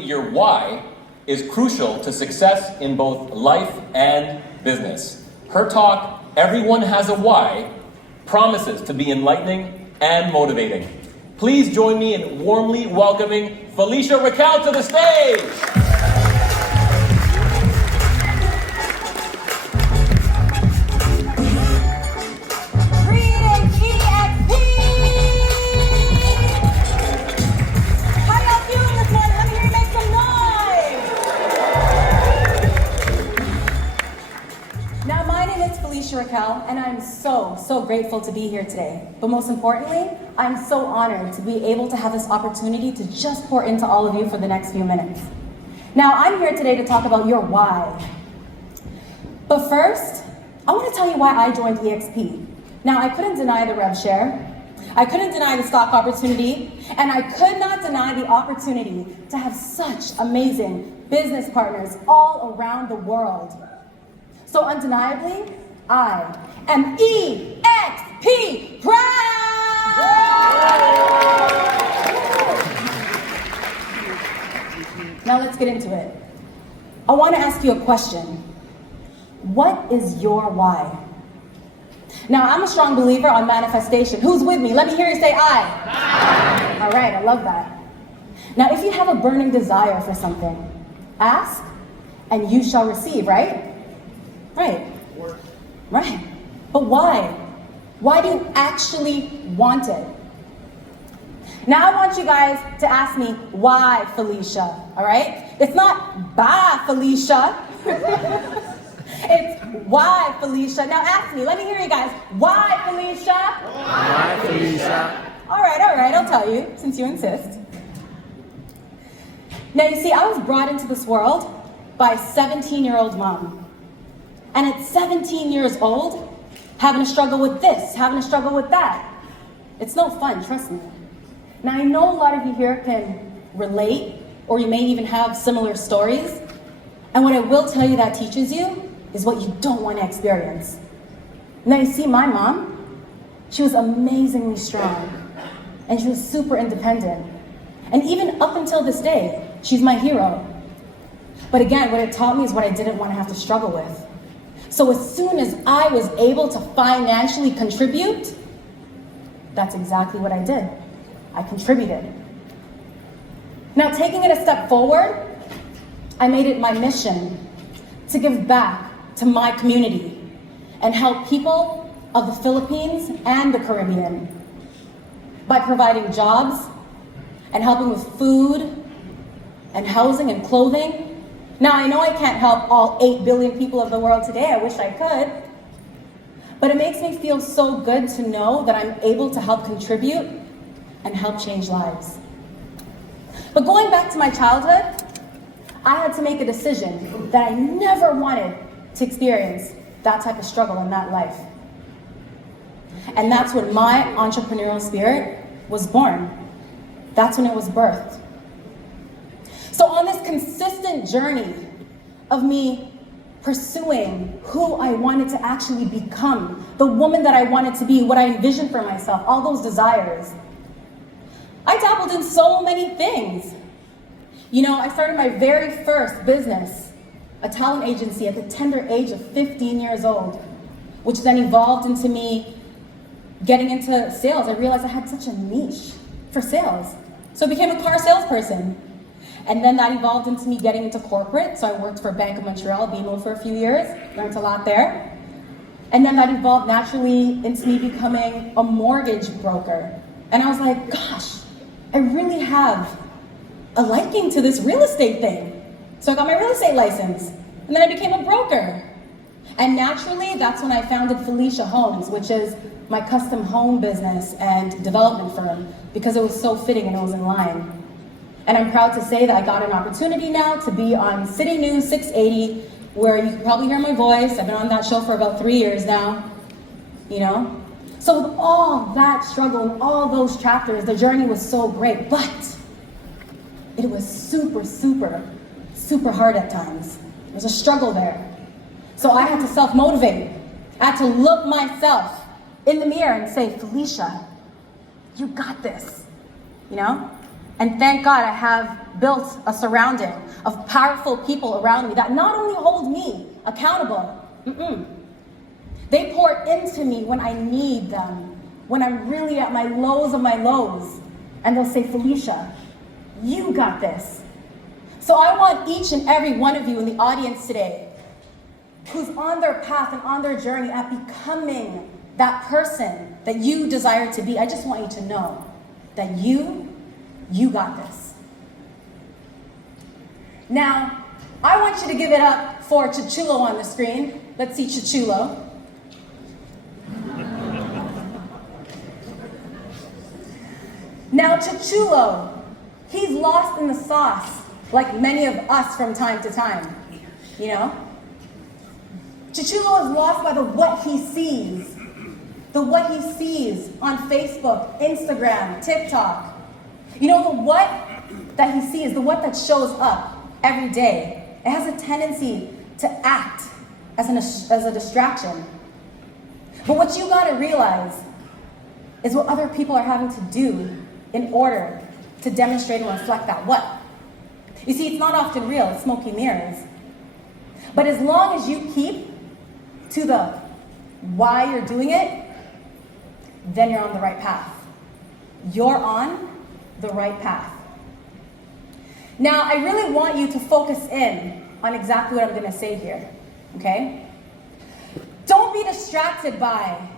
Your why is crucial to success in both life and business. Her talk, Everyone Has a Why, promises to be enlightening and motivating. Please join me in warmly welcoming Falesha Raquel to the stage. Falesha Raquel, and I'm so grateful to be here today. But most importantly, I'm so honored to be able to have this opportunity to just pour into all of you for the next few minutes. Now, I'm here today to talk about your why. But first, I want to tell you why I joined EXP. Now, I couldn't deny the rev share, I couldn't deny the stock opportunity, and I could not deny the opportunity to have such amazing business partners all around the world. So undeniably, I am EXP proud! Now let's get into it. I want to ask you a question. What is your why? Now, I'm a strong believer on manifestation. Who's with me? Let me hear you say I. All right, I love that. Now, if you have a burning desire for something, ask and you shall receive, right? Right. Right. But why? Why do you actually want it? Now I want you guys to ask me, why Falesha? All right? It's not bye Falesha. It's why Falesha. Now ask me, let me hear you guys. Why Falesha? Why Falesha? All right, I'll tell you, since you insist. Now you see, I was brought into this world by a 17-year-old mom. And at 17 years old, having to struggle with this, having to struggle with that. It's no fun, trust me. Now I know a lot of you here can relate, or you may even have similar stories. And what I will tell you that teaches you is what you don't want to experience. Now you see, my mom, she was amazingly strong. And she was super independent. And even up until this day, she's my hero. But again, what it taught me is what I didn't want to have to struggle with. So as soon as I was able to financially contribute, that's exactly what I did. I contributed. Now, taking it a step forward, I made it my mission to give back to my community and help people of the Philippines and the Caribbean by providing jobs and helping with food and housing and clothing. Now, I know I can't help all 8 billion people of the world today. I wish I could. But it makes me feel so good to know that I'm able to help contribute and help change lives. But going back to my childhood, I had to make a decision that I never wanted to experience that type of struggle in that life. And that's when my entrepreneurial spirit was born. That's when it was birthed. So on this consistent journey of me pursuing who I wanted to actually become, the woman that I wanted to be, what I envisioned for myself, all those desires, I dabbled in so many things. You know, I started my very first business, a talent agency, at the tender age of 15 years old, which then evolved into me getting into sales. I realized I had such a niche for sales. So I became a car salesperson. And then that evolved into me getting into corporate. So I worked for Bank of Montreal, BMO, for a few years, learned a lot there. And then that evolved naturally into me becoming a mortgage broker. And I was like, gosh, I really have a liking to this real estate thing. So I got my real estate license. And then I became a broker. And naturally, that's when I founded Falesha Homes, which is my custom home business and development firm, because it was so fitting and it was in line. And I'm proud to say that I got an opportunity now to be on City News 680, where you can probably hear my voice. I've been on that show for about 3 years now, you know? So with all that struggle and all those chapters, the journey was so great, but it was super hard at times. There was a struggle there. So I had to self-motivate. I had to look myself in the mirror and say, Falesha, you got this, you know? And thank God I have built a surrounding of powerful people around me that not only hold me accountable, they pour into me when I need them, when I'm really at my lows of my lows. And they'll say, Falesha, you got this. So I want each and every one of you in the audience today who's on their path and on their journey at becoming that person that you desire to be. I just want you to know that you got this. Now, I want you to give it up for Chichulo on the screen. Let's see Chichulo. Now, Chichulo, he's lost in the sauce like many of us from time to time, you know? Chichulo is lost by the what he sees on Facebook, Instagram, TikTok. You know, the what that he sees, the what that shows up every day, it has a tendency to act as a distraction. But what you gotta realize is what other people are having to do in order to demonstrate and reflect that what. You see, it's not often real, it's smoky mirrors. But as long as you keep to the why you're doing it, then you're on the right path. You're on the right path. Now, I really want you to focus in on exactly what I'm gonna say here, okay? Don't be distracted by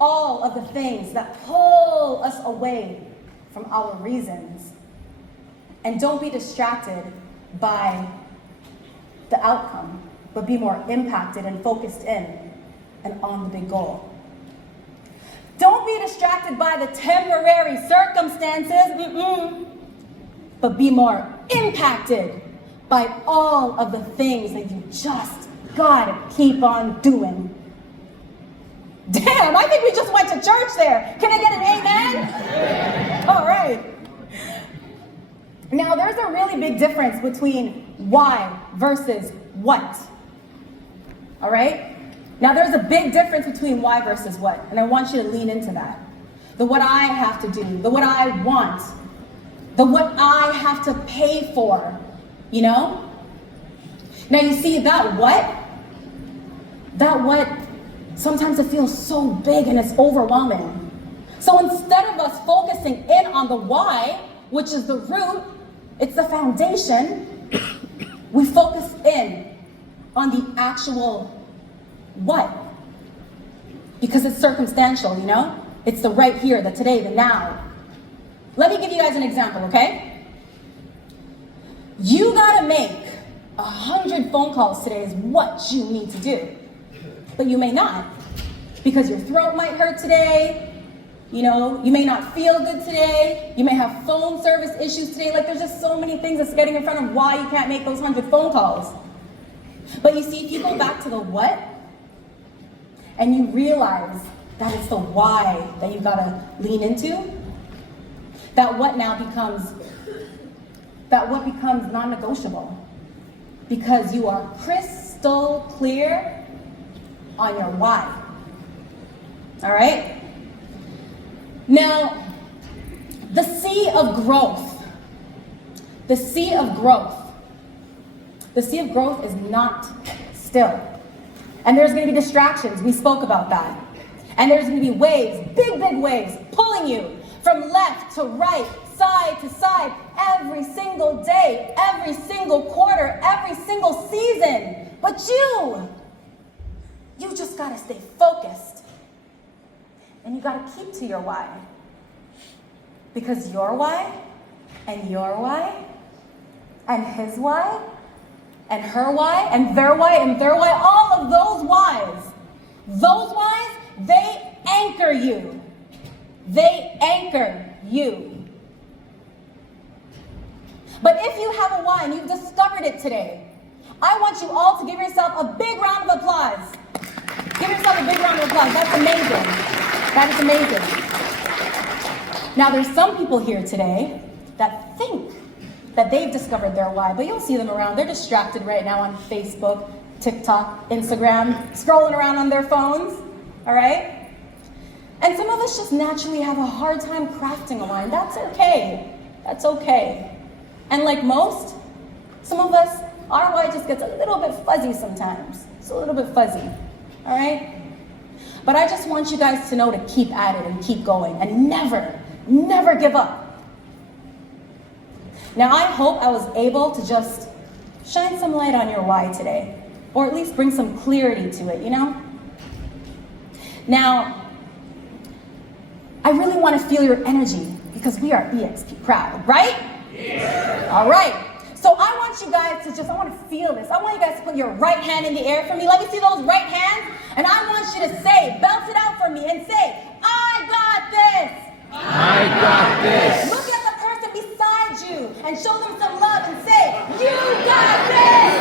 all of the things that pull us away from our reasons. And don't be distracted by the outcome, but be more impacted and focused in and on the big goal. Don't be distracted by the temporary circumstances, but be more impacted by all of the things that you just gotta keep on doing. Damn, I think we just went to church there. Can I get an amen? All right. Now, there's a really big difference between why versus what. All right? Now, there's a big difference between why versus what, and I want you to lean into that. The what I have to do, the what I want, the what I have to pay for, you know? Now, you see, that what, sometimes it feels so big and it's overwhelming. So instead of us focusing in on the why, which is the root, it's the foundation, we focus in on the actual what. Because it's circumstantial, you know? It's the right here, the today, the now. Let me give you guys an example, okay? You gotta make 100 phone calls today is what you need to do. But you may not, because your throat might hurt today, you know, you may not feel good today, you may have phone service issues today, like there's just so many things that's getting in front of why you can't make those 100 phone calls. But you see, if you go back to the what, and you realize that it's the why that you gotta lean into, that what becomes non-negotiable, because you are crystal clear on your why. All right? Now, the sea of growth is not still. And there's going to be distractions. We spoke about that. And there's going to be waves, big waves, pulling you from left to right, side to side, every single day, every single quarter, every single season. But you just got to stay focused. And you got to keep to your why. Because your why, and your why, and his why, and her why, and their why, all of those whys, they anchor you. They anchor you. But if you have a why and you've discovered it today, I want you all to give yourself a big round of applause. Give yourself a big round of applause. That's amazing. That is amazing. Now, there's some people here today that think that they've discovered their why, but you'll see them around. They're distracted right now on Facebook, TikTok, Instagram, scrolling around on their phones, all right? And some of us just naturally have a hard time crafting a why, and that's okay. That's okay. And like most, some of us, our why just gets a little bit fuzzy sometimes. It's a little bit fuzzy, all right? But I just want you guys to know to keep at it and keep going and never, never give up. Now, I hope I was able to just shine some light on your why today, or at least bring some clarity to it, you know? Now, I really want to feel your energy because we are EXP proud, right? Yeah. All right. So I want you guys to I want to feel this. I want you guys to put your right hand in the air for me. Let me see those right hands. And I want you to say, belt it out for me and say, I got this. I got this. Look at the person beside you and show them some love and say, you got this.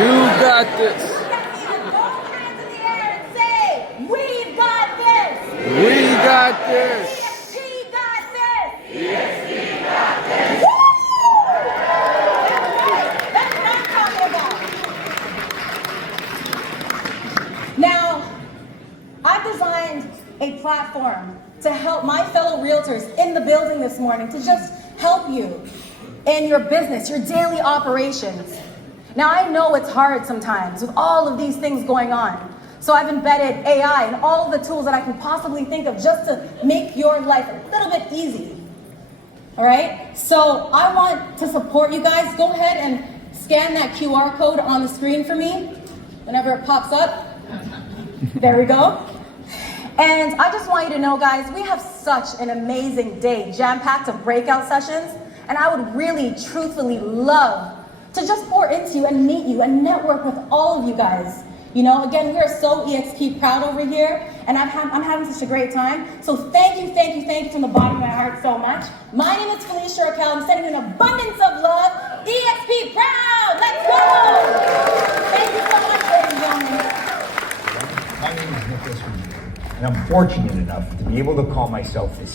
You got this. Look at me and both hands in the air and say, we've got this. We got this. EXP got this. EXP got this. Woo! That's what I'm talking about. Now, I've designed a platform to help my fellow realtors in the building this morning to just help you in your business, your daily operations. Now, I know it's hard sometimes with all of these things going on. So I've embedded AI and all of the tools that I can possibly think of just to make your life a little bit easy. All right? So I want to support you guys. Go ahead and scan that QR code on the screen for me whenever it pops up. There we go. And I just want you to know, guys, we have such an amazing day, jam-packed of breakout sessions. And I would really, truthfully love to just pour into you and meet you and network with all of you guys. You know, again, we are so EXP proud over here, and I'm having such a great time. So thank you from the bottom of my heart so much. My name is Falesha Raquel. I'm sending you an abundance of love. EXP proud! Let's go! Thank you so much, ladies and gentlemen. My name is Nicholas, and I'm fortunate enough to be able to call myself the